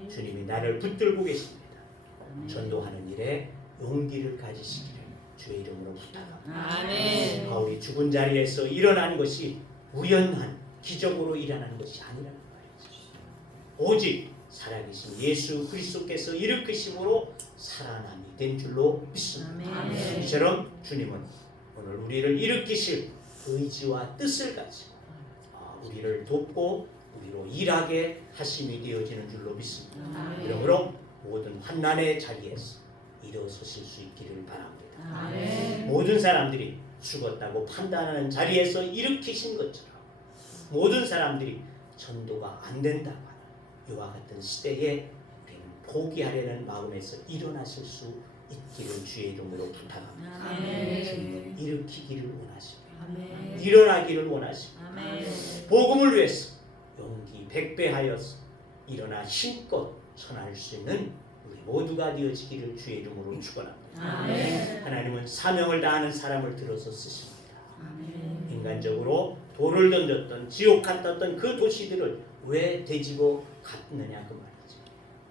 주님이 나를 붙들고 계십니다. 전도하는 일에 용기를 가지시기를 주의 이름으로 부탁합니다. 바울이 죽은 자리에서 일어난 것이 우연한 기적으로 일어난 것이 아니라는 말이죠. 오직 살아계신 예수 그리스도께서 일으키심으로 살아남이 된 줄로 믿습니다. 이처럼 주님은 오늘 우리를 일으키실 의지와 뜻을 가지고 우리를 돕고 우리로 일하게 하심이 되어지는 줄로 믿습니다. 그러므로 모든 환난의 자리에서 일어서실 수 있기를 바랍니다. 모든 사람들이 죽었다고 판단하는 자리에서 일으키신 것처럼 모든 사람들이 전도가 안 된다고 하는 이와 같은 시대에 우리는 포기하려는 마음에서 일어나실 수 있기를 주의 이름으로 부탁합니다. 주님은 일으키기를 원하십니다. 일어나기를 원하십니다. 복음을 위해서 용기 백배하여서 일어나 힘껏 전할 수 있는 우리 모두가 되어지기를 주의 이름으로 축원합니다. 하나님은 사명을 다하는 사람을 들어서 쓰십니다. 인간적으로 돌을 던졌던 지옥 같았던 그 도시들을 왜 되지고 갔느냐 그 말이죠.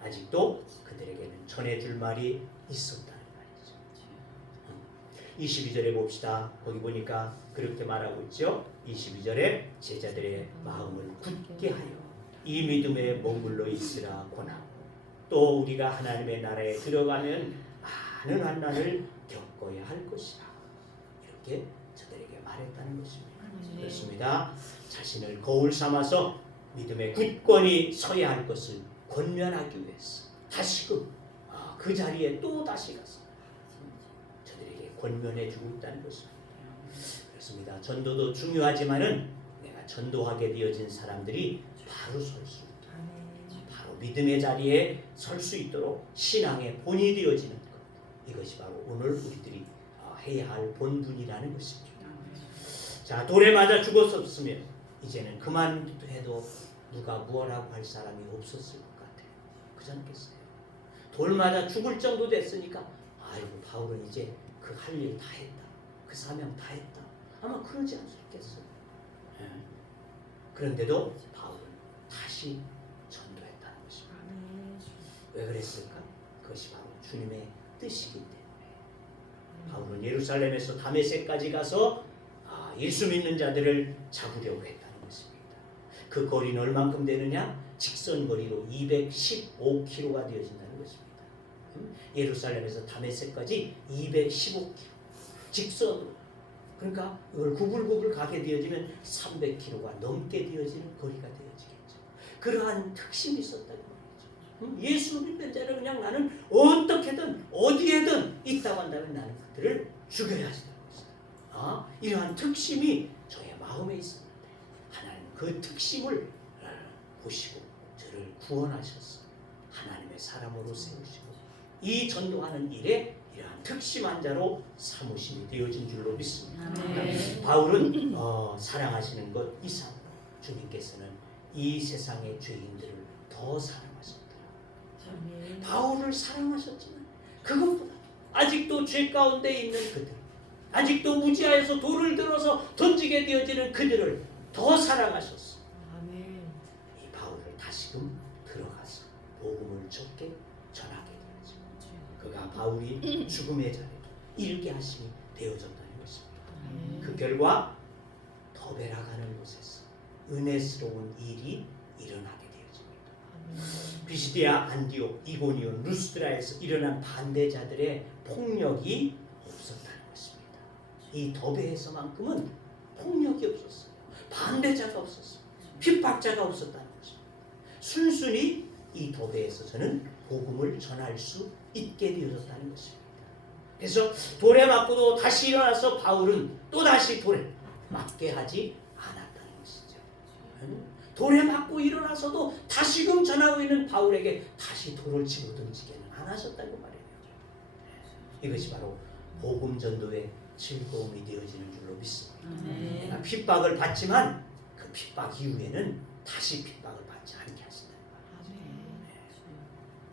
아직도 그들에게는 전해줄 말이 있었다는 말이죠. 22절에 봅시다. 거기 보니까 그렇게 말하고 있죠. 22절에 제자들의 마음을 굳게 하여 이 믿음에 머물러 있으라 권하고 또 우리가 하나님의 나라에 들어가면 많은 환난을 겪어야 할 것이라 이렇게 저들에게 말했다는 것입니다. 그렇습니다. 자신을 거울 삼아서 믿음의 굳건히 서야 할 것을 권면하기 위해서 다시금 그 자리에 또 다시 가서 저들에게 권면해주고 있다는 것입니다. 그렇습니다. 전도도 중요하지만은 내가 전도하게 되어진 사람들이 바로 설 수 있도록 바로 믿음의 자리에 설 수 있도록 신앙의 본이 되어지는 것 이것이 바로 오늘 우리들이 해야 할 본분이라는 것입니다. 자, 돌에 맞아 죽었었으면 이제는 그만해도 누가 무엇라고 할 사람이 없었을 것 같아요. 그렇지 않겠어요? 돌 맞아 죽을 정도 됐으니까 아이고 바울은 이제 그 할 일 다 했다. 그 사명 다 했다. 아마 그러지 않겠어요. 그런데도 바울은 다시 전도했다는 것입니다. 왜 그랬을까? 그것이 바로 주님의 뜻이기 때문에 바울은 예루살렘에서 다메섹까지 가서 예수 믿는 자들을 잡으려고 했다는 것입니다. 그 거리는 얼만큼 되느냐? 직선 거리로 215km가 되어진다는 것입니다. 예루살렘에서 다메섹까지 215km 직선으로. 그러니까 이걸 구불구불 가게 되어지면 300km가 넘게 되어지는 거리가 되어지겠죠. 그러한 특심이 있었다는 거죠. 예수 믿는 자를 그냥 나는 어떻게든 어디에든 있다고 한다면 나는 그들을 죽여야 한다는 것이다. 이러한 특심이 저의 마음에 있었는데 하나님 그 특심을 보시고 저를 구원하셔서 하나님의 사람으로 세우시고 이 전도하는 일에 이러한 특심한 자로 삼으심이 되어진 줄로 믿습니다. 바울은 사랑하시는 것 이상 주님께서는 이 세상의 죄인들을 더 사랑하셨더라. 바울을 사랑하셨지만 그것보다 아직도 죄 가운데 있는 그들, 아직도 무지하에서 돌을 들어서 던지게 되어지는 그들을 더 사랑하셨어. 이 바울을 다시금 들어가서 복음을 적게 전하게 되었죠. 그가 바울이 죽음의 자리에 이르게 하심이 되어졌다는 것입니다. 그 결과 더베라 가는 곳에서 은혜스러운 일이 일어나게 되어집니다. 비시디아, 안디옥, 이고니온, 루스드라에서 일어난 반대자들의 폭력이 없었다는 것입니다. 이 더베에서만큼은 폭력이 없었어요. 반대자가 없었어요. 핍박자가 없었다는 것입니다. 순순히 이 더베에서 저는 복음을 전할 수 있게 되어졌다는 것입니다. 그래서 돌에 맞고도 다시 일어나서 바울은 또다시 돌에 맞게 하지 않았다는 것이죠. 돌에 맞고 일어나서도 다시금 전하고 있는 바울에게 다시 돌을 치고 던지게는 안 하셨다고 말해요. 이것이 바로 복음 전도의 즐거움이 되어지는 줄로 믿습니다. 내가 핍박을 받지만 그 핍박 이후에는 다시 핍박을 받지 않게 하신다는 말이죠.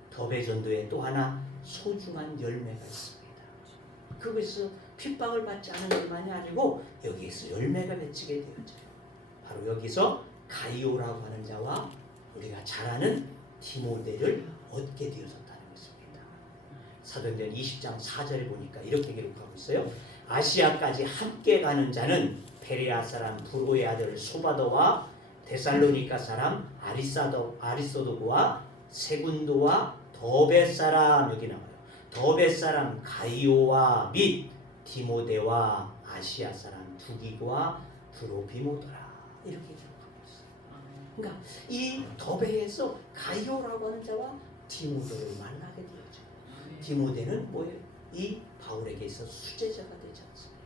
더베 전도에 또 하나 소중한 열매가 있습니다. 그것에서 핍박을 받지 않은 것만이 아니고 여기에서 열매가 맺히게 되어져요. 바로 여기서 가이오라고 하는 자와 우리가 잘 아는 디모데를 얻게 되어졌다는 것입니다. 사도행전 20장 4절에 보니까 이렇게 기록하고 있어요. 아시아까지 함께 가는 자는 베레아 사람 브로의 아들 소바더와 데살로니가 사람 아리소도와 세군도와 더베 사람, 여기 나와요. 더베 사람 가이오와 및 디모데와 아시아 사람 두기고와 드로비모더라, 이렇게 기록하고 있어요. 그러니까 이 더베에서 가이오라고 하는 자와 디모데를 만나게 되었죠. 디모데는 뭐예요? 이 바울에게 있어서 수제자가 되지 않습니까?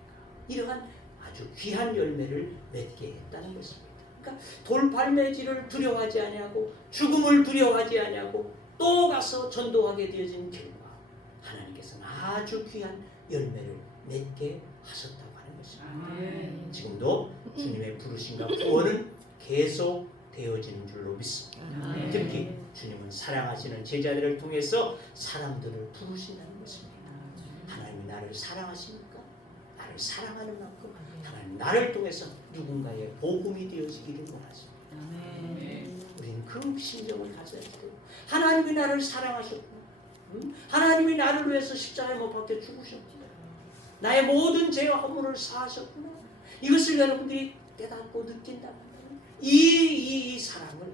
이러한 아주 귀한 열매를 맺게 했다는 것입니다. 그러니까 돌팔매질을 두려워하지 아니하고 죽음을 두려워하지 아니하고 또 가서 전도하게 되어진 결과 하나님께서는 아주 귀한 열매를 맺게 하셨다고 하는 것입니다. 지금도 주님의 부르심과 구원은 계속 되어지는 줄로 믿습니다. 특히 주님은 사랑하시는 제자들을 통해서 사람들을 부르신다는 것입니다. 하나님이 나를 사랑하십니까? 나를 사랑하는 만큼 하나님 나를 통해서 누군가의 복음이 되어지기를 원하십니다. 우리는 그 심정을 가져야 돼요. 하나님이 나를 사랑하셨구나. 하나님이 나를 위해서 십자가에 못 박혀 죽으셨구나. 나의 모든 죄와 허물을 사하셨구나. 이것을 여러분들이 깨닫고 느낀다면 이 사랑을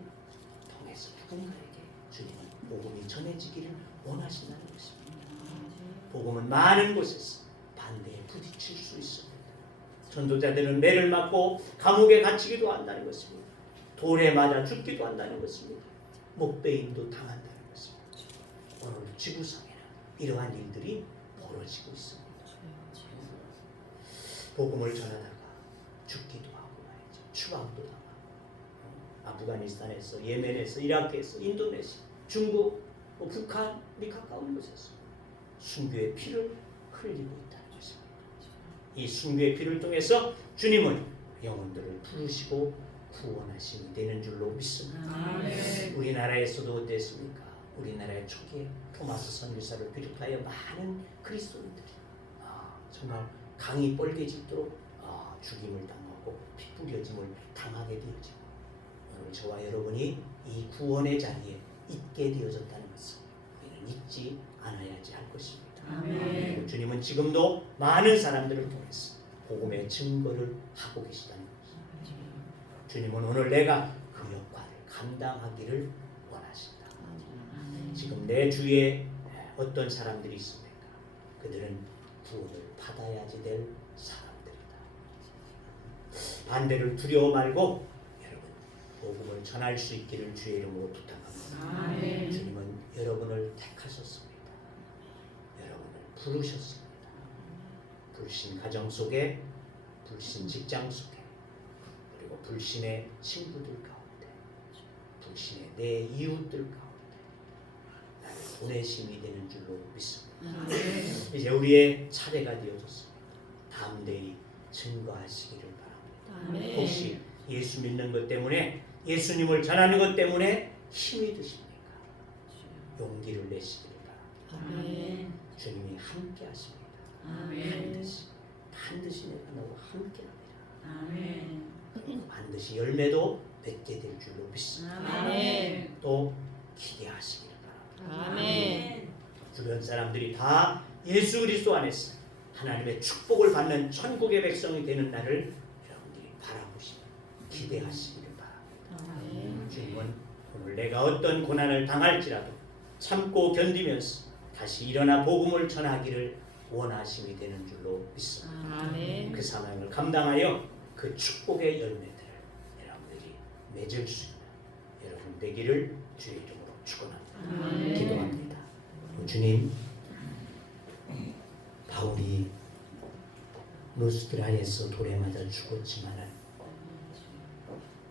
통해서 누군가에게 주님은 복음이 전해지기를 원하신다는 것입니다. 복음은 많은 곳에서 반대에 부딪힐 수 있습니다. 전도자들은 매를 맞고 감옥에 갇히기도 한다는 것입니다. 돌에 맞아 죽기도 한다는 것입니다. 목베임도 당한다는 것입니다. 오늘 지구상에는 이러한 일들이 벌어지고 있습니다. 복음을 전하다가 죽기도 하고 말이죠. 추방도 당하고, 아프가니스탄에서, 예멘에서, 이라크에서, 인도네시아, 중국, 북한이 가까운 곳에서 순교의 피를 흘리고 있다는 것입니다. 이 순교의 피를 통해서 주님은 영혼들을 부르시고 구원하심이 되는 줄로 믿습니다. 우리나라에서도 어땠습니까? 우리나라의 초기에 토마스 선교사를 비롯하여 많은 그리스도인들이 정말 강이 뻘개지도록 죽임을 당하고 피 뿌려짐을 당하게 되어지고, 오늘 저와 여러분이 이 구원의 자리에 있게 되어졌다는 것을 우리는 잊지 않아야지 할 것입니다. 그리고 주님은 지금도 많은 사람들을 통해서 복음의 증거를 하고 계시다는 것입니다. 주님은 오늘 내가 그 역할을 감당하기를 원하신다. 지금 내 주위에 어떤 사람들이 있습니까? 그들은 구원을 받아야지 될 사람들이다. 반대를 두려워 말고 여러분 복음을 전할 수 있기를 주의 이름으로 부탁합니다. 주님은 여러분을 택하셨습니다. 여러분을 부르셨습니다. 불신 가정 속에, 불신 직장 속에, 그리고 불신의 친구들 가운데, 불신의 내 이웃들 가운데 나를 보내심이 되는 줄로 믿습니다. 이제 우리의 차례가 되어졌습니다. 담대히 증거하시기를 바랍니다. 혹시 예수 믿는 것 때문에, 예수님을 전하는 것 때문에 힘이 드십니까? 용기를 내시기를 바랍니다. 주님이 함께 하십니다. 반드시 내가 너와 함께 합니다. 반드시 열매도 맺게 될 줄로 믿습니다. 또 기대하시기를 바랍니다. 주변 사람들이 다 예수 그리스도 안에서 하나님의 축복을 받는 천국의 백성이 되는 날을 여러분들이 바라보시고 기대하시기를 바랍니다. 주님은 오늘 내가 어떤 고난을 당할지라도 참고 견디면서 다시 일어나 복음을 전하기를 원하심이 되는 줄로 믿습니다. 그 사명을 감당하여 그 축복의 열매들을 여러분들이 맺을 수 있는 여러분 되기를 주의 이름으로 축원합니다. 기도합니다. 주님, 바울이 루스드라에서 돌에 맞아 죽었지만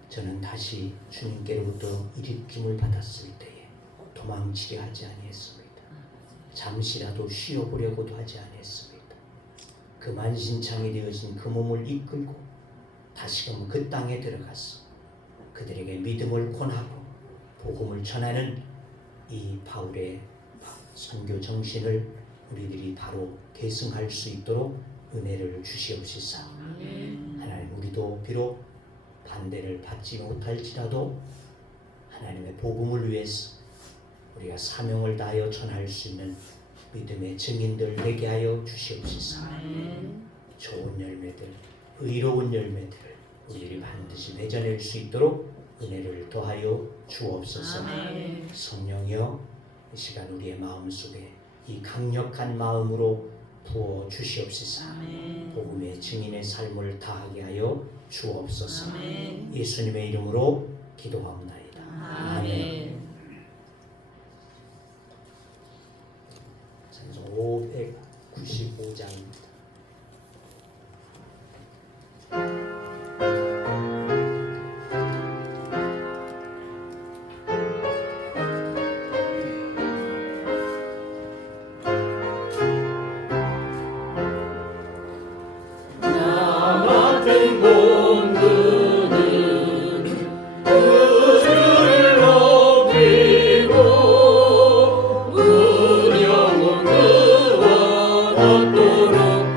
저는 다시 주님께로부터 일으킴을 받았을 때에 도망치려 하지 아니했습니다. 잠시라도 쉬어보려고도 하지 아니했습니다. 그 만신창이 되어진 그 몸을 이끌고 다시금 그 땅에 들어가서 그들에게 믿음을 권하고 복음을 전하는 이 바울의 선교 정신을 우리들이 바로 계승할 수 있도록 은혜를 주시옵시사. 하나님, 우리도 비록 반대를 받지 못할지라도 하나님의 복음을 위해서 우리가 사명을 다하여 전할 수 있는 믿음의 증인들 되게 하여 주시옵시사. 좋은 열매들, 의로운 열매들을 우리들이 반드시 맺어낼 수 있도록 은혜를 더하여 주옵소서. 성령이여, 이 시간 우리의 마음속에 이 강력한 마음으로 부어 주시옵소서. 복음의 증인의 삶을 다하게 하여 주옵소서. 예수님의 이름으로 기도하옵나이다. 아멘. 찬송 595장입니다. 은영은 그와 같도록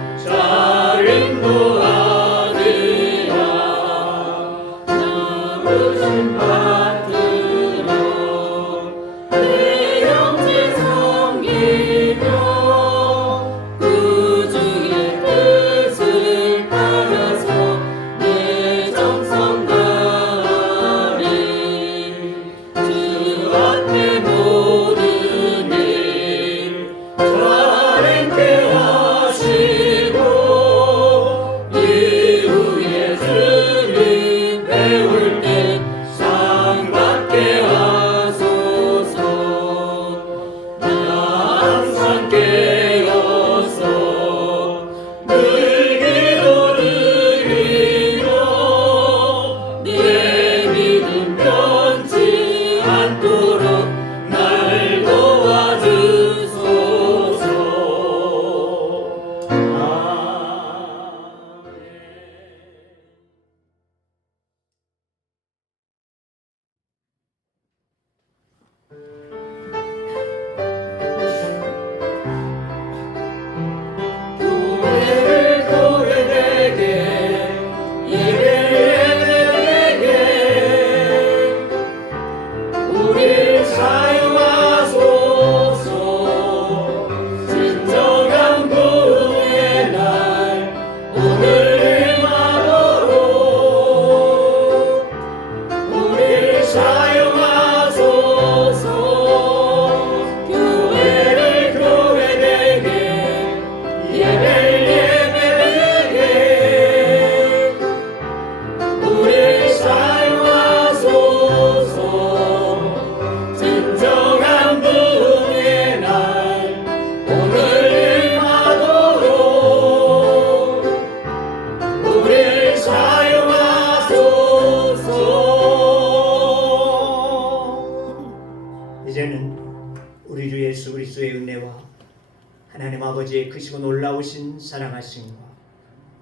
크시고 놀라우신 사랑하심과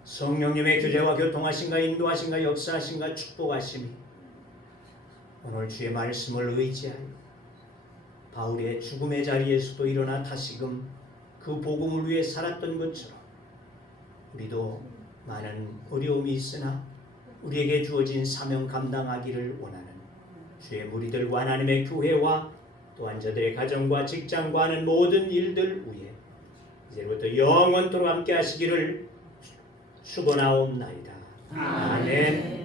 성령님의 교제와 교통하심과 인도하심과 역사하심과 축복하심이 오늘 주의 말씀을 의지하여 바울의 죽음의 자리에서도 일어나 다시금 그 복음을 위해 살았던 것처럼 우리도 많은 어려움이 있으나 우리에게 주어진 사명 감당하기를 원하는 주의 무리들과 하나님의 교회와 또한 저들의 가정과 직장과 하는 모든 일들 위에 이제부터 영원토록 함께 하시기를 축원하옵나이다. 아멘.